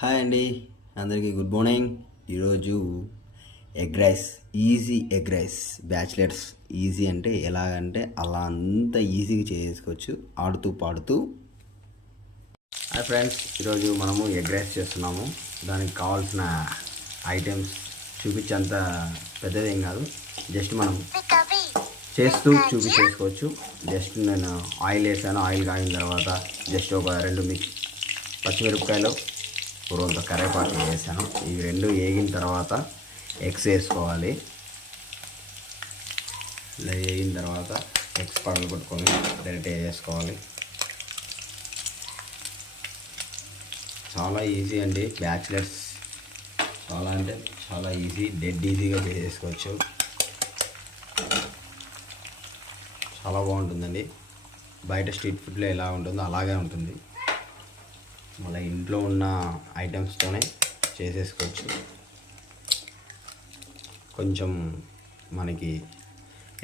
Hi అండి, అందరికీ good morning. ఈరోజు egg rice, easy egg rice. Bachelors easy అంటే ఎలాగంటే అలా అంత ఈజీగా చేసుకోవచ్చు ఆడుతూ పాడుతూ. హాయ్ ఫ్రెండ్స్, ఈరోజు మనము ఎగ్ రైస్ చేస్తున్నాము. దానికి కావాల్సిన ఐటమ్స్ చూపించేంత పెద్దదేం కాదు, జస్ట్ మనం చేస్తూ చూపించేసుకోవచ్చు. జస్ట్ నేను ఆయిల్ వేసాను, ఆయిల్ కాగిన తర్వాత జస్ట్ ఒక 2 పచ్చిమిరపకాయలు పూర్వంతో కరివేపాకు వేసాను. ఇవి 2 వేగిన తర్వాత ఎగ్స్ వేసుకోవాలి. ఇలా వేగిన తర్వాత ఎగ్స్ పగలు కొట్టుకొని డైరెక్ట్ వేసుకోవాలి. చాలా ఈజీ అండి, బ్యాచిలర్స్ చాలా అంటే చాలా ఈజీ, డెడ్ ఈజీగా చేసుకోవచ్చు. చాలా బాగుంటుందండి. బయట స్ట్రీట్ ఫుడ్లో ఎలా ఉంటుందో అలాగే ఉంటుంది. మళ్ళీ ఇంట్లో ఉన్న ఐటమ్స్తోనే చేసేసుకోవచ్చు. కొంచెం మనకి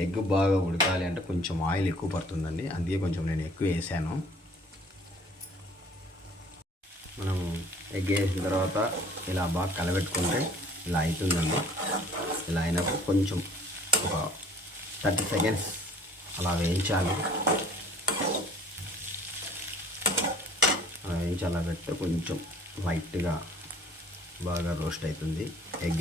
ఎగ్ బాగా ఉడకాలి అంటే కొంచెం ఆయిల్ ఎక్కువ పడుతుందండి, అందుకే కొంచెం నేను ఎక్కువ వేసాను. మనం ఎగ్ వేసిన తర్వాత ఇలా బాగా కలబెట్టుకుంటే ఇలా అవుతుందండి. ఇలా అయినప్పుడు కొంచెం ఒక 30 సెకండ్స్ అలా వేయించాలి. అలా పెడితే కొంచెం లైట్గా బాగా రోస్ట్ అవుతుంది ఎగ్.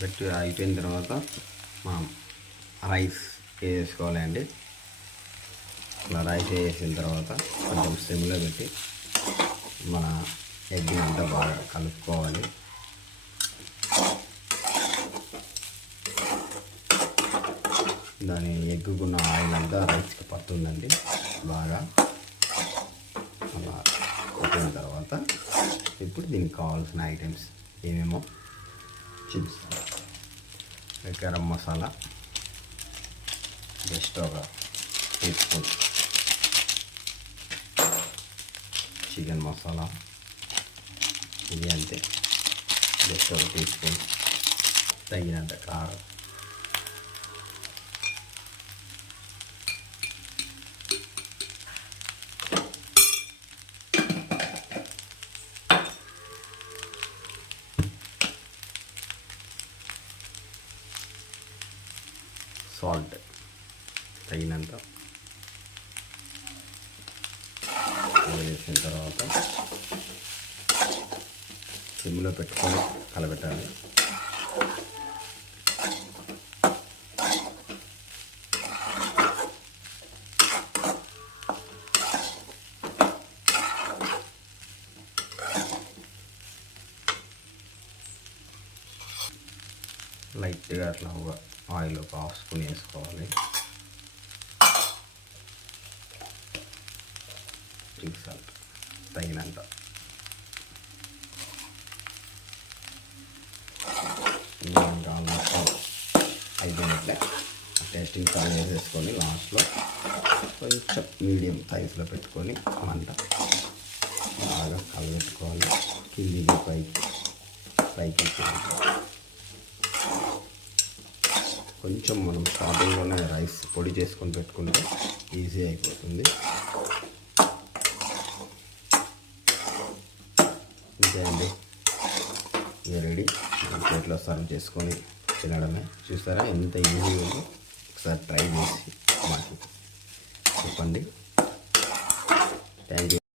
పెట్టి అయిపోయిన తర్వాత మనం రైస్ వేసుకోవాలండి. ఇలా రైస్ వేసిన తర్వాత కొంచెం సిమ్లో పెట్టి మన ఎగ్ అంతా బాగా కలుపుకోవాలి. దాని ఎగ్గుకున్న ఆయిల్ అంతా రైస్కి పడుతుందండి బాగా. అలా కొట్టిన తర్వాత ఇప్పుడు దీనికి కావాల్సిన ఐటమ్స్ ఏమేమో చూపిస్తాను. గరం మసాలా జస్ట్ ఒక 2 స్పూన్, చికెన్ మసాలా ఇది అంతే, జస్ట్ ఒక 2 స్పూన్, తగినంత కారం, సాల్ట్ తగినంత వేసిన తర్వాత సిమ్లో పెట్టుకొని కలబెట్టాలి. లైట్గా అట్లా ఆయిల్ ఒక 1/2 స్పూన్ వేసుకోవాలి. పింక్ సాల్ట్ తగినంత, ఆల్మోస్ట్ అయిపోయినట్లే. టేస్టింగ్ సాల్ట్ వేసేసుకొని లాస్ట్లో కొంచెం మీడియం సైజులో పెట్టుకొని మంట బాగా కలబెట్టుకోవాలి. కిందికి పైకి కొంచెం మనం స్టార్టింగ్లోనే రైస్ పొడి చేసుకొని పెట్టుకుంటే ఈజీ అయిపోతుంది. అంతే అండి, ఇది రెడీ. ప్లేట్లో సర్వ్ చేసుకొని తినడమే. చూస్తారా ఎంత ఈజీగా ఉందో? ఒకసారి ట్రై చేసి మాకు చెప్పండి.